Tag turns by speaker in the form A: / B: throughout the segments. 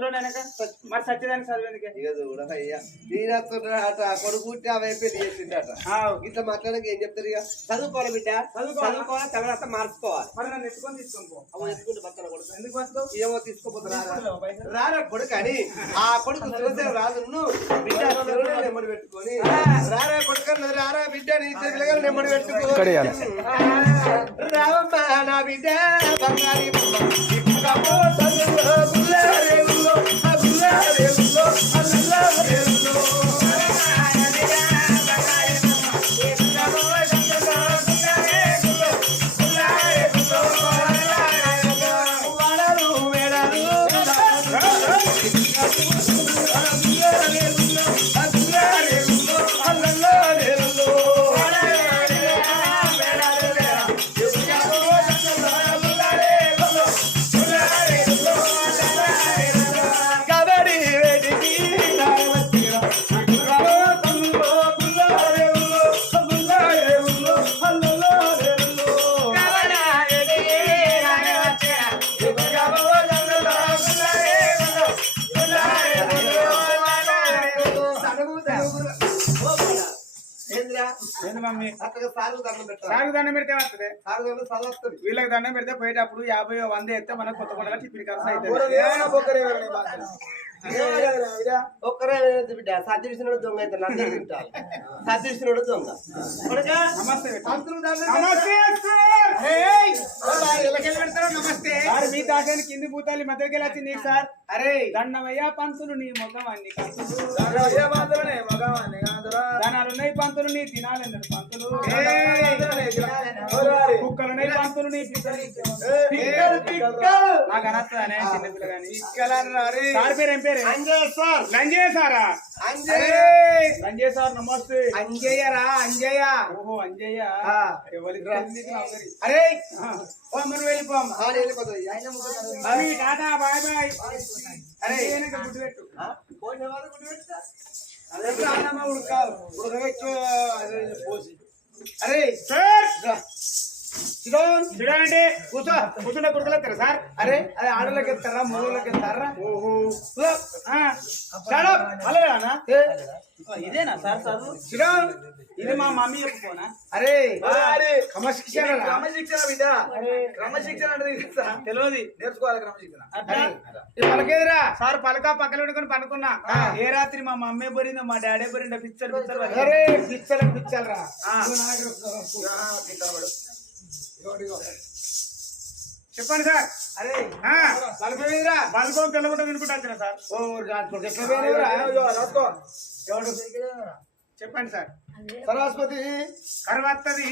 A: ముసలోడు వెనక మరి సత్యదానికి చదివేందుకే
B: ఇక చూడయ్యా ఈయనతో కొడుకు పుట్టి ఆ వైపు చేసిండట.
A: ఆవ్.
B: ఇట్లా మాట్లాడక ఏం చెప్తారు ఇక? చదువుకోవాలి బిడ్డ.
A: చదువుకోవాలా?
B: చదువుకోవాలి? తర్వాత మార్చుకోవాలి.
A: మరి నన్ను ఎత్తుకొని తీసుకొని పో.
B: అవ్వ ఎత్తుకుంటే పక్కన కొడుకు.
A: ఎందుకు వస్తావు
B: ఏమో? రారా. కొడుకు అని. ఆ కొడుకు చూసే రాదు నువ్వు. బిడ్డ నెమ్మడి పెట్టుకొని. రారా కొడుకు అన్నది రారా బిడ్డ నీ ఇద్దరు పిల్లగాలు నెమ్మడి పెట్టుకో. రావమ్మా నా బిడ్డ బంగారి yeah.
A: సాగు దండం పెడితే వస్తుంది. వీళ్ళకి దండం పెడితే పోయేటప్పుడు యాభై వంద ఎత్తే మనకు కొత్త కొత్తగా టిఫిన్ ఖర్చు అవుతుంది.
B: ఒక్కరే బిడ్డ సతీష్ణుడు దొంగ అయితే అందరూ తింటారు సతీష్ణుడు దొంగ
A: నమస్తే మీ దాకాని కింది భూతాలు మధ్యకి వెళ్ళి వచ్చింది నీకు సార్ అరే దండమయ్యా పంతులు నీ ముఖం అన్ని ధనాలు ఉన్నాయి పంతులు నీ తినాలన్నారు పంతులు కుక్కలున్నాయి పంతులు నీ పిక్కలు
B: పిక్కలు, పిక్కలు.
A: నాకు అనొస్తుందనే చిన్న పిల్ల కానీ సార్ పేరు ఏం పేరు
B: అంజయ్ సార్.
A: లంజయ్ సారా?
B: అంజయ్
A: అరే, లంజయ్ సార్ నమస్తే.
B: అంజయ్య రా అంజయ్య.
A: ఓహో అంజయ్య.
B: అరే
A: మనం వెళ్ళిపోం. అవి టాటా బాయ్ బాయ్. అరే. ఏనక గుడ్డు పెట్టు.
B: ఆ? పోయిన వాడు గుడి పెట్టుకో.
A: అదే
B: అదే పోసి.
A: అరే. సార్! చూడండి. కూర్చో. కూర్చుంటే కుడుకలు ఎత్తారా సార్ అరే అదే ఆడలోకి ఎత్తారా మూలకి ఎత్తారా ఓహో. అలా ఇదేనా సార్ చూడం ఇది మా మమ్మీ చెప్పుకోనా? అరే క్రమశిక్షణ
B: క్రమశిక్షణ బిడ్డ. క్రమశిక్షణ అంటే?
A: తెలియదు
B: నేర్చుకోవాలి క్రమశిక్షణ.
A: పలకేదిరా? సార్ పలక పక్కన పెట్టుకొని పనుకున్నా. ఏ రాత్రి మా మమ్మీ బరిందో మా డాడీ బరిందో పిచ్చర్ పిచ్చర్ అరే పిచ్చర్ పిచ్చర్ రా. చెప్పండి సార్.
B: అరే
A: బల్బం తెల్లగుంట వినుకుంటా సార్.
B: ఓ
A: చెప్పండి సార్.
B: సరస్వతి
A: కరువత్తది.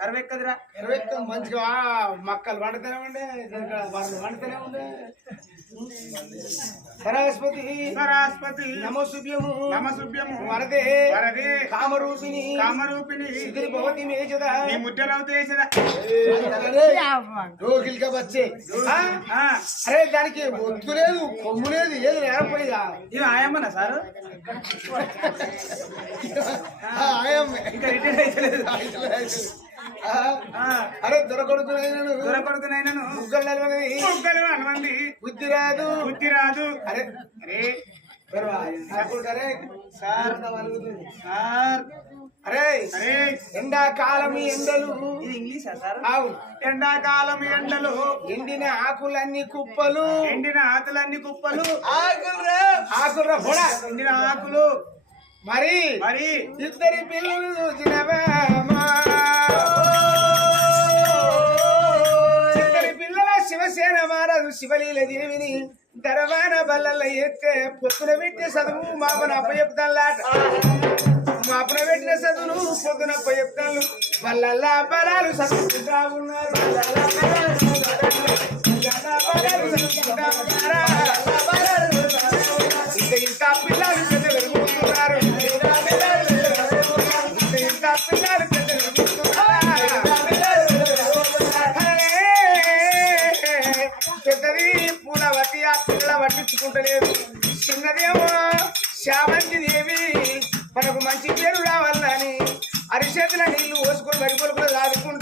A: కరువెక్కదిరా?
B: మంచిగా మక్కలు వండుతూనే ఉండే వాళ్ళు వండుతూనే ఉండే. సరస్వతి
A: సరాస్పతి
B: నమో శుభ్యము
A: నమశుభ్యము
B: వరదే
A: వరదే
B: కామరూపిణి
A: కామరూపిణి
B: సిద్ధిరి భవతి మేజద
A: నీ ముద్దరావు దేశదా
B: రోగిల్గా వచ్చే. అరే దానికి ఒత్తు లేదు కొమ్ము లేదు ఏది నేరపోయిదా
A: ఇవి ఆయమ్మనా సార్? ఇంకా రిటైర్ అయితే
B: అరే దొరకొడుకు
A: దొరకొడుకునైనాను
B: ముగ్గురు నలభై.
A: ముక్కలు అనమంది
B: బుద్ధి రాదు.
A: బుద్ధి రాదు.
B: అరే.
A: అరే.
B: అరే.
A: Sir sir.
B: అరే.
A: అరే.
B: ఎండాకాలం ఎండలు.
A: ఇది ఇంగ్లీషా సార్?
B: అవును.
A: ఎండాకాలం ఎండలు.
B: ఎండిన ఆకులన్నీ కుప్పలు.
A: ఎండిన ఆకులన్నీ కుప్పలు.
B: ఆకులు ఆకులు కూడా
A: ఎండిన ఆకులు.
B: మరి
A: మరి.
B: ఇద్దరి పిల్లలు చూసినవా? పిల్లల శివసేన మారదు శివలీల దేవిని దరవాన బల్లల ఎత్తే పొద్దున పెట్టిన చదువు మాపన అప్పచెప్తానులాట. మాపన పెట్టిన చదువును పొద్దున అప్పచెప్తాను వాళ్ళ బలాలు చదువుకుంటా ఉన్నారు. ఇంత ఇంత పిల్లలు పెద్ద ఇంత ఇంత పిల్లలు పట్టించుకుంటలేదు. చిన్నదేమో శామంతి దేవి మనకు మంచి పేరు రావాలని అరిచేతుల నీళ్ళు పోసుకొని బడి పొలుపులు దాదుకుంటుందాట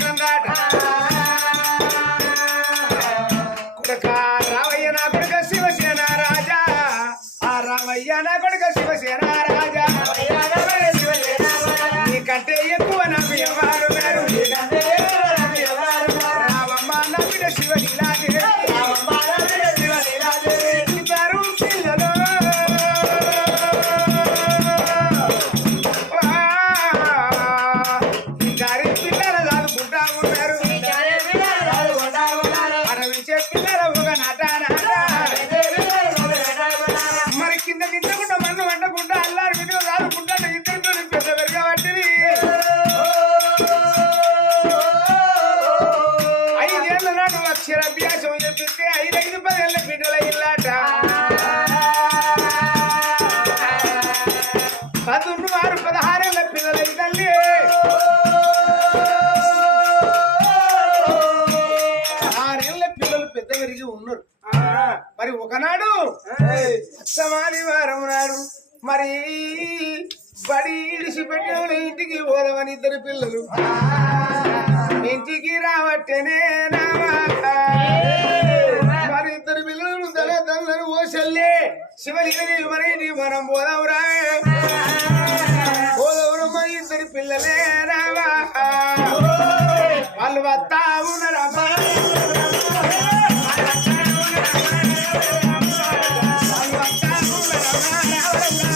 B: తల్లని ఓసల్లే శివలింగని మన ఇంటికి మనం పోదావురా. పోదావురం మరి ఇద్దరు పిల్లలే రావా. వాళ్ళు వస్తా ఉన్నారమ్మా వాళ్ళు వస్తా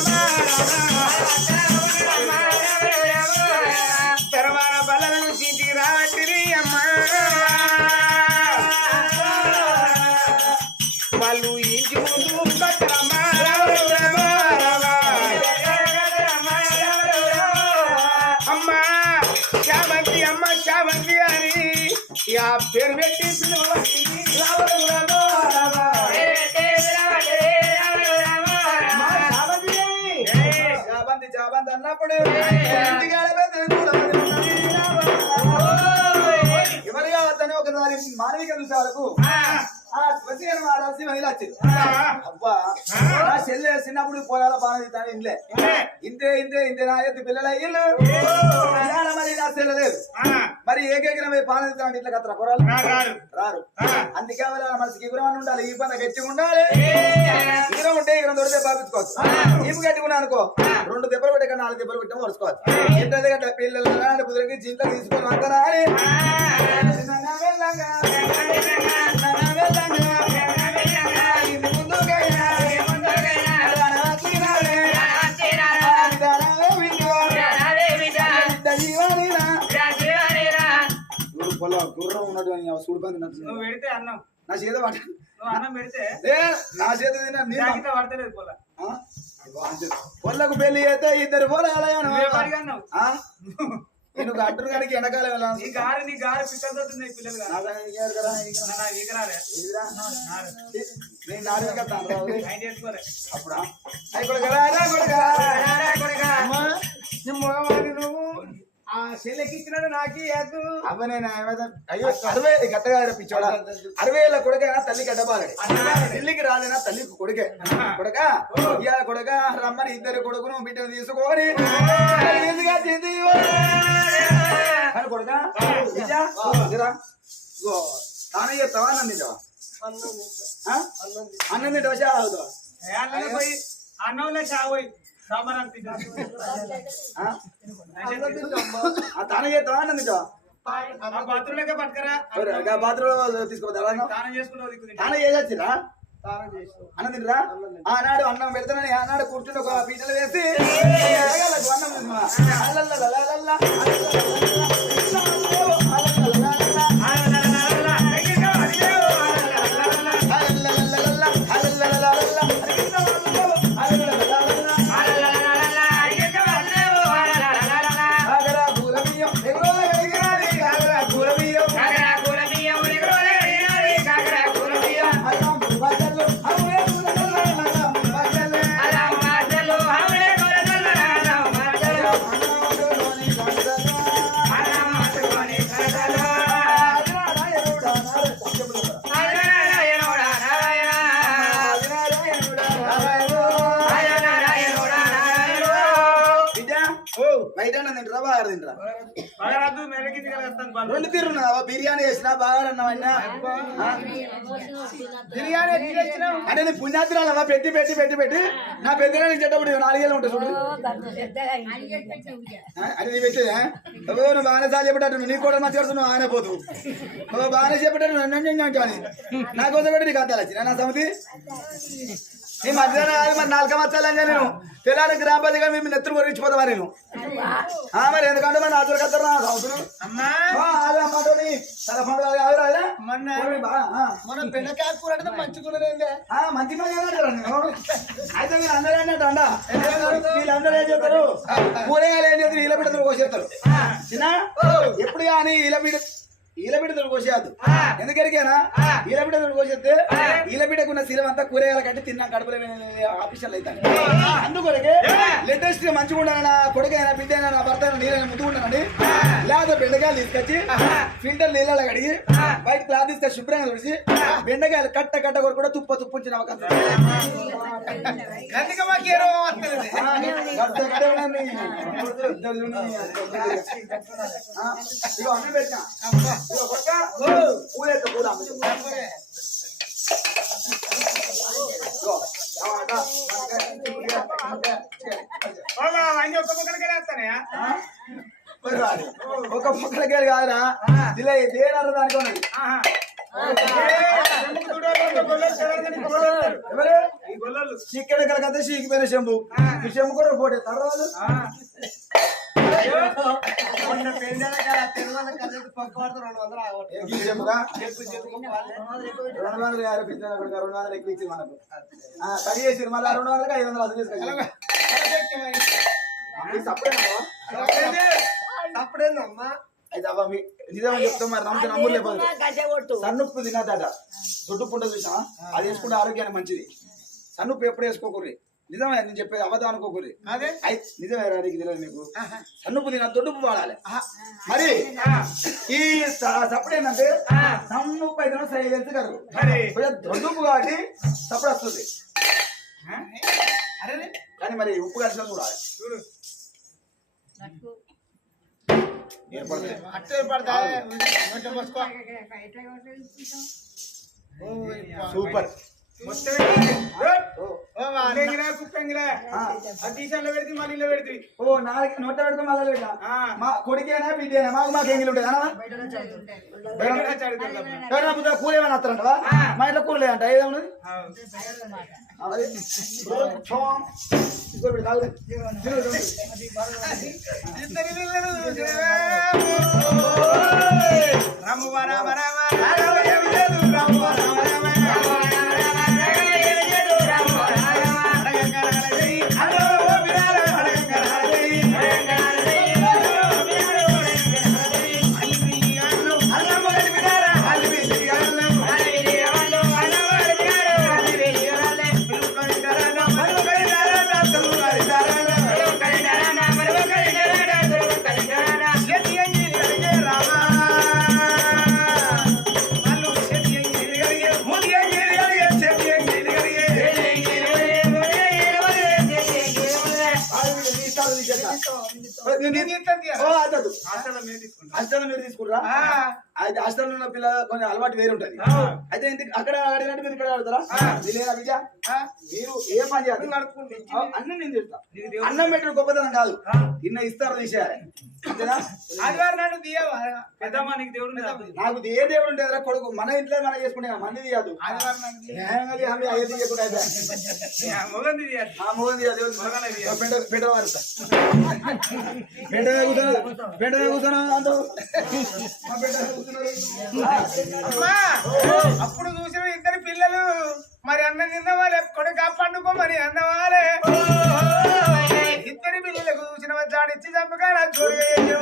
A: జాబంది అన్నప్పుడు
C: ఇంటికాడ పెద్దలు కూడా మంది ఉన్నారు. ఎవరు కావద్దని ఒకసారి మానవిక చూసే అబ్బా నా చెల్లె చిన్నప్పుడు పొలాల బాగా తింటాను ఇంట్లో. ఇంతే ఇంతే ఇంతే నా ఎత్తు పిల్లల ఇల్లు. మరి నా చెల్లె లేదు. మరి ఏకేకిన పోయి పాన తింటాను ఇట్లా కత్తరా పొరాలు
B: రారు,
C: అందుకే వాళ్ళ మనసుకి ఎగురమని ఉండాలి. ఈ పని గట్టిగా ఉండాలి. ఎగురం ఉంటే ఎగురం దొరికితే పాపించుకోవచ్చు ఈపు గట్టిగా అనుకో రెండు దెబ్బలు కొట్టే నాలుగు దెబ్బలు కొట్టే వరుసుకోవచ్చు ఎంత గట్ల పిల్లలు కుదిరికి చింతలు తీసుకొని వస్తారా పొలం గుర్రం ఉన్నట్టు చూడు పంది నచ్చింది
A: నువ్వు పెడితే అన్నం.
C: నా చేత పట్ట
A: నువ్వు అన్నం పెడితే
C: ఏ నా చేత తిన్నా నేను
A: జాగ్రత్త పడతలేదు పోలా.
C: పొల్లకు పెళ్ళి అయితే ఇద్దరు
A: అన్నావు?
C: నేను అంటుడు కనుక వెనకాల వెళ్ళాను.
A: నీ గారు నీ గారు పిక్కలతో ఉన్నాయి పిల్లలు
C: కదా,
A: నా.
C: నేను.
A: ఆయన చేసుకోలే
C: అప్పుడా?
B: నీ నువ్వు. ఆ చెల్లెకి ఇచ్చినాడు నాకి యాదు
C: ఏమైతే అయ్యో అరవై గట్టగా పిచ్చోడా. అరవై ఏళ్ళ కొడుక తల్లి గడ్డబాలడి తల్లికి రాలేనా తల్లికి కొడుకే. కొడుక? ఇవాళ కొడుక? రమ్మని ఇద్దరు కొడుకును బిడ్డను తీసుకొని. అని కొడుక? తానే చెప్తావా ఆ? అన్నం?
A: అన్నం పోయి అన్నంలో
C: తానే చేస్తావా
A: పట్టుకరా
C: బాత్రూమ్ తీసుకోవద్దా
A: తింటా
C: తానే చేసొచ్చిరా అన్నం తినరా ఆనాడు అన్నం పెడతానని ఆనాడు కూర్చుని ఒక పీటలు వేసి అన్నం రెండు తీరు ఉన్నదా బిర్యానీ చేసినా బాగా
B: బిర్యానీ
C: అంటే నీ పుణ్యాత్రాలవా పెట్టి పెట్టి పెట్టి పెట్టి. నా పెద్దగా చెట్టప్పుడు నాలుగేళ్ళు ఉంటాయి చూడు. అది నీ పెట్టేదా నువ్వు బాగానే సార్ చెప్పేటట్టు నీకు కూడా మంచిగా నువ్వు ఆనే పోతు నువ్వు బాగానే చెప్పేటట్టు నన్ను నన్ను అంటాను నా కోసం కూడా నీకు అంతాలు వచ్చిన నా సమితి? నీ మధ్యాహ్నం కాదు మరి నాలుక మచ్చాలని నేను తెల్లారి గ్రామ పంచాయతీ మేము నెత్తులు కొరిగిపోతావా నేను. ఆ, మరి ఎందుకంటే మరి నాతో కత్తరు నా అదే అమ్మాటోని కాదు రాదా?
B: మనం బెండకాయ కూర అంటే
C: మంచి అయితే మీరు అందరూ అన్నట్టు అండ వీళ్ళందరూ ఏం చెప్తారు కూరగాయలు ఏం చేస్తారు? ఈల బిడ్డలు కోసేస్తారు. చిన్న? ఎప్పుడు కానీ ఈల బిడ్డ ఈల బిడ్డలు కోసేయద్దు. ఎందుకెరికేనా ఈల బిడ్డలు కోసేస్తే ఈల బిడ్డకున్న శీలం అంతా కూరగాయల కంటే తిన్నా కడుపులో ఆఫీసర్లు అవుతాను అందుకొరకే లేటెస్ట్ మంచిగా ఉండాలి నా కొడుకైనా బిడ్డ అయినా నా భర్త అయినా నీరైనా ముందుకు ఉండాలండి లేదా బెండకాయలు తీసుకొచ్చి ఫిల్టర్ నీళ్ళలో కడిగి బయట క్లాత్ తీసుకొని శుభ్రంగా తుడిచి బెండకాయలు కట్ట కట్ట కొరకు కూడా తుప్ప తుప్పించిన అవకాశం పెట్టినా. ఇగో కొడుకా, పూలేస్తా, పూలు అమ్ము. ఇగో, టమాటా,
A: అన్ని ఒక్క పక్కనకే వేస్తానయా
C: ఆ? పోయి రాదు. ఒక పక్కలకి కాదురా ఇలా దేనారు దానికి ఉన్నది ఎవరు
A: ఈ గొల్లలు
C: చిక్కడ కలకత్తా చీకిపోయిన శంభు ఈ శంభు కూడా పోటీ తర్వాత
B: రెండు వందల
C: యాభై పిచ్చిన కొడుకు రెండు వందలు ఎక్కువ ఇచ్చింది మనకు ఆ, చేసి మళ్ళీ రెండు వందలకి ఐదు వందలు అసలు తీసుకొచ్చి
B: అప్పుడేందమ్మా
C: అయితే అవ్వ మీ నిజం చెప్తాం మరి నమ్మితే సన్నుప్పు తినదట దొడ్డు పుంట చూసా అది వేసుకుంటే ఆరోగ్యానికి మంచిది. సన్నుప్పు ఎప్పుడు వేసుకోకూరి నిజమే నేను చెప్పేది అబద్ధం అనుకోకూరి
B: అదే.
C: నిజమే రా నీకు తెలియదు నీకు. సన్నుప్పు తిన దొడ్డుప్పు వాడాలి. మరి ఈ సప్పుడు ఏంటంటే సన్నుప్పు అయితే సైలెన్స్ గారు
A: మరి.
C: దొడ్డుప్పు కాబట్టి సప్పుడు వస్తుంది.
B: అరే
C: కానీ మరి ఉప్పు కలిసిన చూడాలి.
B: అట్టే పడతాయి కొంచెం పోసుకో
C: సూపర్
A: మొత్తం
C: ఓ,
B: అన్న.
C: నాలుగు నోట పెడితే మళ్ళీ పెట్టా. మా కొడుకేనా బిడ్డేనా? మాకు మాకు ఎంగిలి ఉంటుంది అనా
A: బయటకు వచ్చి అడుగుతారు తప్ప.
C: ఎవరైనా పుట్టిన కూర ఏమైనా వస్తారంటవా? మా ఇంట్లో కూర లేదంట?
B: రామ రామ రామ.
A: మేము తీసుకుంటాం
C: మీరు తీసుకుంటారా?
B: ఆ,
C: అయితే హాస్టల్లో ఉన్న పిల్ల కొంచెం అలవాటు వేరే ఉంటది. అయితే ఇంటికి అక్కడ అడిగినట్టు మీరు ఇక్కడ ఆడతారా? మీరేనా విద్య?
B: ఆ,
C: మీరు ఏ పని ఆ, అన్నం నేను చేస్తా అన్నం పెట్టడం గొప్పతనం కాదు. నిన్న ఇస్తారు తీసేయాలి.
B: ఆదివారం నాడు తీయవా?
A: నీకు దేవుడు.
C: నాకు ఏ దేవుడు ఉంటే కొడుకు మన ఇంట్లో మనం చేసుకుంటే మంది తీయద్దు.
B: ఆదివారం నాడు తీయ.
C: న్యాయంగా హమి అయ్యే తీయకుండా అయిపోయా.
A: ఆ, మొగంది ఇది అది.
C: ఆ మోహన్ తీయ దేవుడు.
A: మొగనే తీయ.
C: ఓ పెంట పెంట వారుతా. పెంట
B: అమ్మా అప్పుడు చూసిన ఇద్దరు పిల్లలు మరి అన్న తిన్న కొడుక పండుకో మరి అన్నవాలే వాళ్ళే ఇద్దరు పిల్లలకు చూసిన జాడిచ్చి చంపగా చూడు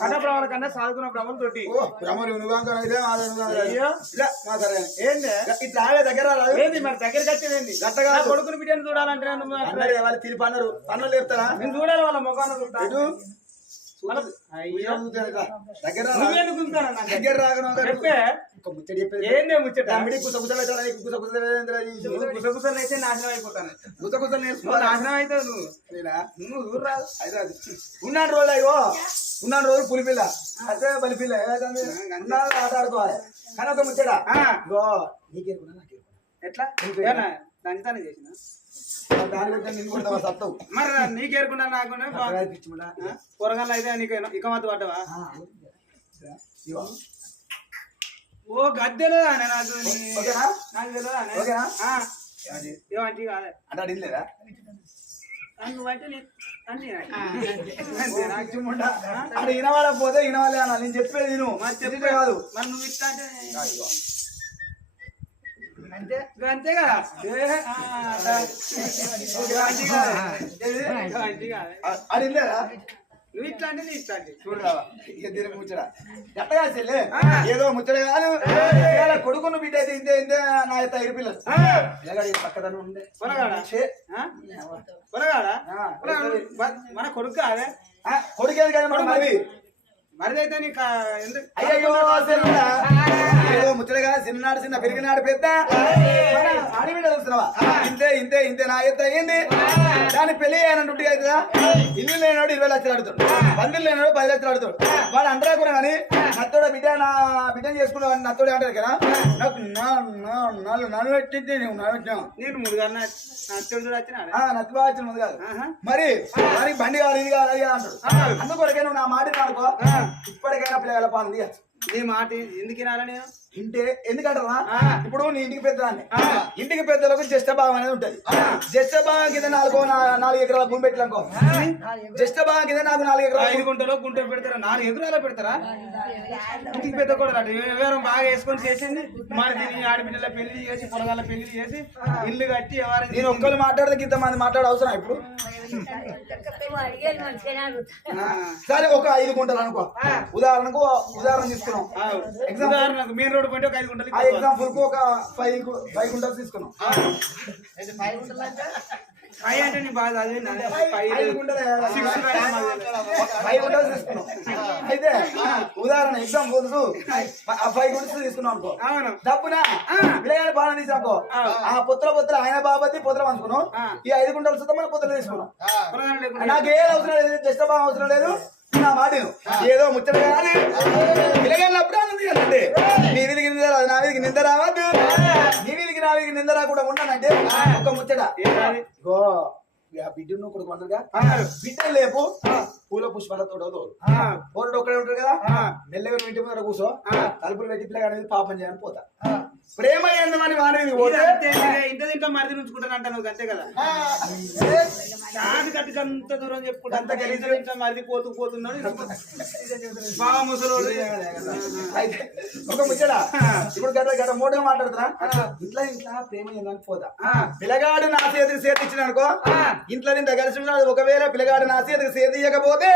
A: కన్న కన్నా సాధుకున్న బ్రహ్మల తోటి.
C: ఓ ఇదే మా
A: ఏంది?
C: ఇట్లా దగ్గర
A: ఏంది మరి దగ్గరికి వచ్చేది కొడుకుని బిడ్డను చూడాలంటే
C: వాళ్ళు పనులు లేపుతారా?
A: నేను చూడాలి వాళ్ళ ముఖాన్ని చూస్తాను నాకు
C: దగ్గర రాగను
A: ఏందే ముచ్చట గుసగుసలు అయితే నాశనం అయిపోతాను. నువ్వు
C: నేర్చుకోవాలా?
A: నాశనం అవుతావు నువ్వు? నువ్వు ఊర్రాదు
C: అయితే అది. ఉన్నాను రోజులు అయ్యో ఉన్నాను రోజులు పులిపిల్ల. అదే బలిపిల్ల ఉన్నాను ఆట ఆడుకోవాలి. కానీ ఒక ముచ్చట. నీకేరుకున్నా నాకేరుకున్నా.
A: ఎట్లా? దంతానే చేసిన? మరి నీకేరుకున్నా నాకున్నా బా-
C: పిచ్చిముడా
A: ఆ? కూరగాయలు అయితే నీకు ఇక మత్తు పడ్డవా ఓ గద్దెలు అనే నాకు? నాకు తెలియదా. ఏమంటే కాదే.
C: అంటే అడిగి లేదా
A: ఆ, నువ్వంటే నీ- అన్నీ అంతే నాకు.
C: పిచ్చిముండా అక్కడ వినవాడకపోతే వినవాలి అన్న నేను చెప్పేది నేను
A: మరి
C: చెప్పే. కాదు.
A: మరి నువ్వు ఇట్లా అంటే. అంతే? ఇక అంతే కదా ఏ, ఆ, అట్లా. ఇక అంతే కదా. ఏది? ఇక అంతే కదా.
C: అ- అడిగి లేదా
A: నువ్వు ఇట్లా అంటే ఇట్లా అంటే
C: చూడరావా ఇక దీనికి ముచ్చట. ఎట్టగా చెల్లె. ఏదో ముచ్చట కాదు. కొడుకును బిడ్డ అయితే ఇంతే ఇంతే నా యొక్క ఇరు పిల్లలు. పిల్లగాడు పక్కదనం ఉండే.
A: పొరగాడా? పొరగాడా. మన- కొడుకు కాదే?
C: కొడుకేది మనం మరి
A: మరిదైతే నీకు ఆ, ఎందుకు?
C: అయ్యో ముచ్చటగా చిన్ననాడు చిన్న పెరిగినాడు పెద్ద. ఆడబిడ్డ చూస్తున్నావా? ఇంతే ఇంతే ఇంతే నా ఎత్త అయ్యింది. దాని పెళ్ళి అయినట్టు అవుతుందా? ఇల్లు లేనాడు ఇరవై లక్షలు ఆడుతాడు పందిలు లేనాడు పది లక్షలు ఆడుతాడు వాడు అంటారా కూడా కానీ నత్తోడ బిడ్డ నా బిడ్డను చేసుకున్నావు నత్తోడే అంటారు కదా. నాకు నన్ను పెట్టింది నువ్వు నన్ను
A: నేను ముందుగా చూడు వచ్చినా
C: ముందు కాదు. మరి మరి బండి కావాలి ఇది కావాలి అది కావాలి అంటాడు. అందుకొరకే నువ్వు నా మాట అనుకో ఇప్పటికైనా పిల్లల పాలన తీయచ్చు.
A: నీ మాట ఎందుకు వినాలా నేను?
C: ఇంటే ఎందుకంటారా. ఇప్పుడు నీ ఇంటికి పెద్దదాన్ని. ఇంటికి పెద్దలకు జ్యేష్ఠ భావం అనేది ఉంటది. జ్యేష్ఠ భావం కింద నాలుగు నాలుగు ఎకరాల భూమి పెట్టాలనుకో జ్యేష్ఠ భావం కింద నాకు నాలుగు ఎకరాల
A: ఐదు గుంటలో గుంట పెడతారా? నాలుగు ఎదురాలో పెడతారా? ఇంటికి పెద్ద కూడా ఎవరు బాగా వేసుకొని చేసింది. మరి దీని ఆడబిడ్డల పెళ్ళి చేసి పొలగాల పెళ్ళి చేసి ఇల్లు కట్టి ఎవరు
C: నేను ఒక్కరు మాట్లాడితే ఇంత మంది మాట్లాడే అవసరం ఇప్పుడు. సరే ఒక ఐదు గుంటలు అనుకో. ఉదాహరణకు ఉదాహరణ తీసుకున్నాం.
A: ఉదాహరణకు మెయిన్ రోడ్ పోతే ఒక ఐదు గుంటలు
C: ఆ ఎగ్జాంపుల్కు ఒక ఫైవ్ ఫైవ్ గుంటలు తీసుకున్నాం.
A: ఫైవ్ అంటే నీ బాగా అదే ఫైవ్
C: తీసుకున్నాం. అయితే ఉదాహరణ ఎగ్జామ్ పోదు ఆ ఫైవ్ గుంటలు తీసుకున్నాం అనుకో. డబ్బునా? పిల్లగాడి పాలన తీసాకో ఆ. పుత్ర పుత్ర ఆయన బాబతి పుత్రం అనుకున్నాం. ఈ ఐదు గుంటలు సుతం మన పుత్రం తీసుకున్నాం. నాకు ఏది అవసరం లేదు జస్ట్ బాగా అవసరం లేదు. నా మాట. ఏదో ముచ్చట కానీ. పిల్లగాళ్ళు అప్పుడు ఆనంది కదండి నీ వీధికి నింద రాదు నా వీధికి నింద రావద్దు. నీ వీధికి నా వీధికి నింద రాకుండా ఉంటానంటే ఒక ముచ్చట ఆ బిడ్డను కొడుకు అంటారుగా బిడ్డ లేపు పూల పుష్పాలతో పోరుడు ఒక్కడే ఉంటాడు కదా? మెల్లగా నువ్వు ఇంటి ముందర కూర్చో. తలుపులు పెట్టి పిల్లగాడి పాపం చేయని పోతా. ప్రేమ ఏందని వాడి
A: ఇదే ఇంత దీంట్లో మరిది ఉంచుకుంటాను అంట నువ్వు అంతే కదా. కట్టుకు అంత దూరం చెప్పుకుంటా అంత గలీజు ఇంట్లో మరిది పోతూ పోతున్నాడు బాగా ముసలోడు.
C: అయితే ఒక ముచ్చట. ఇప్పుడు గత గత మూడుగా మాట్లాడుతున్నా. ఇంట్లో ఇంట్లో ప్రేమ ఏందని పోతా. పిల్లగాడు నా చేతికి చేతి ఇచ్చిన అనుకో. ఇంట్లో నింత కలిసి ఉన్నాడు ఒకవేళ పిల్లగాడు నా చేతికి చేతి ఇవ్వకపోతే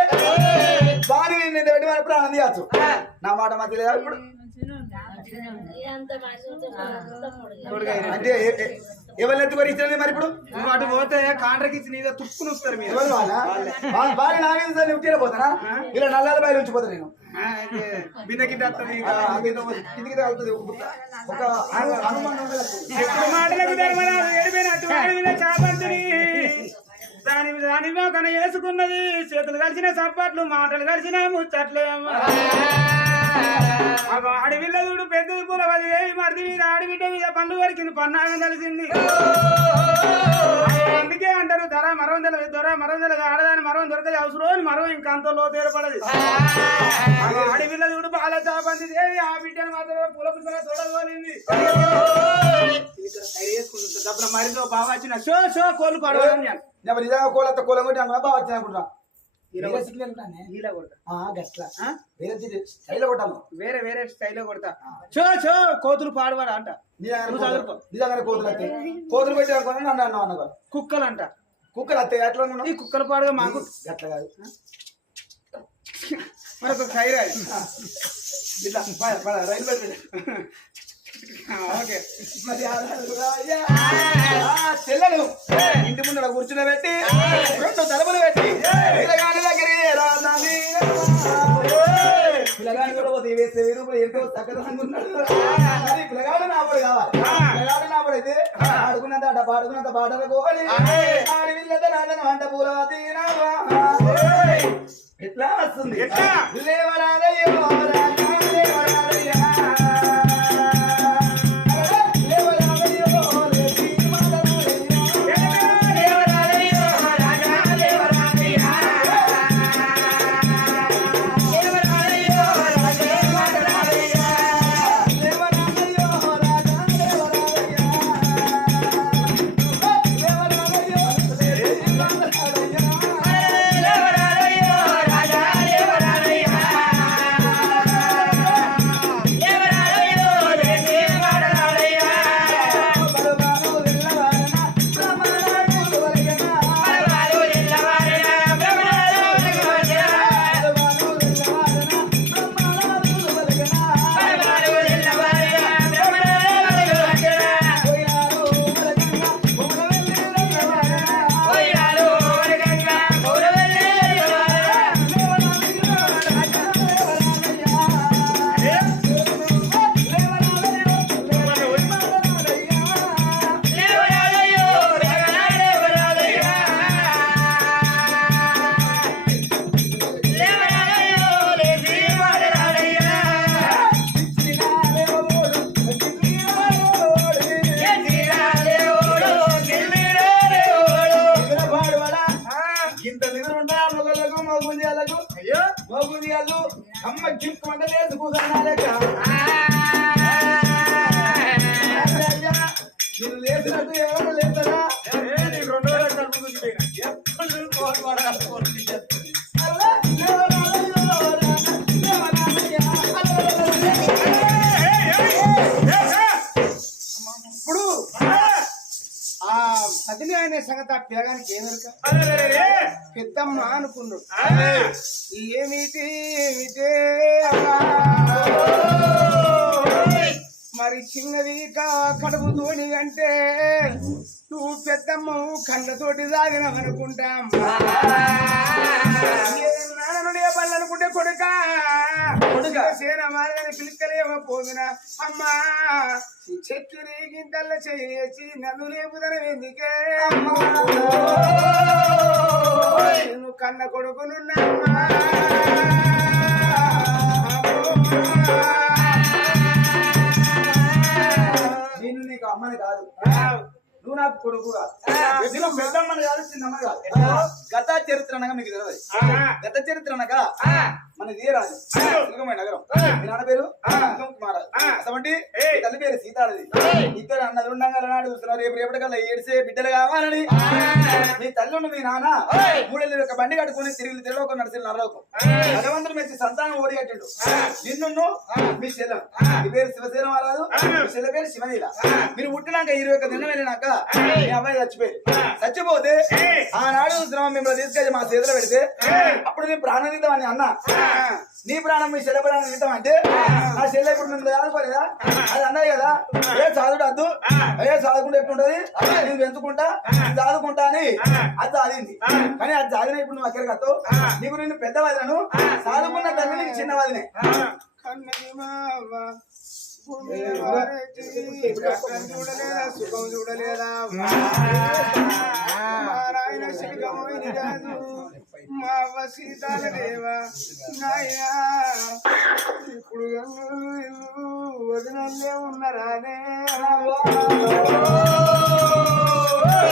C: వారి నింద పెట్టి మన ప్రాణం తీయచ్చు. నా మాట మధ్య లేదా ఇప్పుడు? అంటే ఎవరు ఎత్తుకొని మరి ఇప్పుడు?
A: నువ్వు అటు పోతే కాంట్రాక్ట్ ఇచ్చి నీదో తుప్పును వస్తారు మీరు.
C: ఎవరు వాళ్ళ? వాళ్ళ. భార్య నా మీద సరే ఉట్టిన పోతానా ఇలా నల్లాల బయలు ఉంచిపోతా నేను కిందికి ఒక
A: మాటలకు ధర్మరాజు దాని దాని కన వేసుకున్నది. చేతులు కలిసిన చప్పట్లు మాటలు కలిసిన ముచ్చట్లే అమ్మ. అగో అడవిలో చూడు పెద్ద పూల పది వేయి మరిది మీద ఆడబిడ్డ మీద పండు వరకింది పన్నాగం తెలిసింది. అందుకే అంటారు ధర మరం తెలదు ధర మరం తెలదు ఆడదాని మరం దొరకదు అవసరం మరం ఇంకా అంత లో తేలపడదు ఆడపిల్ల చూడు బాల చాపంది దేవి ఆ బిడ్డను మాత్రం పూల పుష్పంగా చూడగలిగింది డబ్బున మరిదో బాగా వచ్చిన షో షో కోళ్ళు పడవని
C: నిజంగా కోలత్త కోలం కొట్టి అనుకున్నా బాగా వచ్చిన అనుకుంటున్నా వేరే? వేరే
D: స్టైల్లో కొడతా. చో చో కోతులు పాడవాడా అంట.
C: కోతులు- కోతులు పెట్టి
D: కుక్కలు అంట
C: కుక్కలు వస్తాయి ఎట్లా
D: ఈ? కుక్కలు పాడుగా మాకు
C: గట్ల కాదు.
D: మనకు ఖైరాయి
C: ఇట్లా
D: ఓకే.
C: మరి చెల్లెలు. ఇంటి ముందర కూర్చుని పెట్టి రెండు తలుపులు పెట్టి పిల్లగాడి దగ్గరికి. పిల్లగాడి కూడా పోతే వేస్తే రూపాయలు ఎంతో పిల్లగాడు నాపడు కావాలి. పిల్లగాడు నాపడైతే ఆడుకున్నంత పాడుకున్నంత పాటలు కోవాలి. ఆడి వీళ్ళతో నాదన వంట పూలవతి ఎట్లా వస్తుంది?
D: ఎట్లా?
B: పదిలి అనే సంగతి ఆ పిల్లగానికి ఏమెరక పెద్దమ్మ అనుకున్నాడు ఏమిటి ఏమిటే చిన్నది కా- కడుపు తోడి అంటే నువ్వు పెద్దమ్మ కళ్ళతోటి సాగినాం అనుకుంటాం పళ్ళు అనుకుంటే కొడుక. కొడుక? సేన మారని పిలికలేమో పోదునా అమ్మా చెక్కిరి గింతల్ల చేసి నన్ను లేపుదనం ఎందుకే? నువ్వు కన్న కొడుకునున్నా
C: నేను నీకు అమ్మని కాదు. నువ్వు నాకు కొడుకుగా. పెద్దమ్మని కాదు చిన్నమ్మ కాదు. గత చరిత్ర అనగా మీకు తెలియదు. గత చరిత్ర అనగా మన వీరాజు సుగమయ నగరం. మీ నాన్న పేరు? కుమారాజు మీ తల్లి పేరు సీతారాజు ఇద్దరు అన్నది ఉండగా నాడు చూస్తున్నారు. రేపు రేపటికల్లా ఏడ్చే బిడ్డలు కావాలని మీ తల్లి మీ నాన్న మూడేళ్ళు ఒక బండి కట్టుకుని తిరిగి తిరగకు నడిచి నరలోకం. భగవంతుడు మెచ్చి సంతానం ఓడి కట్టిండు. నిన్ను మీ శిలం మీ పేరు శివసేన మహారాజు. మీ శిల పేరు శివనీల మీరు పుట్టినాక ఇరవై ఒక్క దినం వెళ్ళినాక మీ అమ్మాయి చచ్చిపోయి చచ్చిపోతే ఆనాడు శ్రమ మిమ్మల్ని తీసుకెళ్ళి మా చేతిలో పెడితే అప్పుడు నీ ప్రాణం తీద్దామని అన్న. నీ ప్రాణం మీ చెల్లె ప్రాణం అంటే ఆ చెల్లె ఇప్పుడు మిమ్మల్ని అది అన్నాయి కదా. ఏ చదువుడు అద్దు? ఏ చదువుకుంటే ఎట్లుంటది? నేను పెంచుకుంటా చదువుకుంటా అని అది చదివింది కానీ అది చదివిన ఇప్పుడు నువ్వు అక్కడికి వస్తావు. నీకు నిన్ను పెద్ద వదిలను చదువుకున్న తల్లి నీకు చిన్న వదినే.
B: చూడలేదా సుఖం చూడలేదా మా నాయన కాదు మా అవ్వ సీతాల నాయనా ఇప్పుడు ఇల్లు వదినల్లే ఉన్నరానే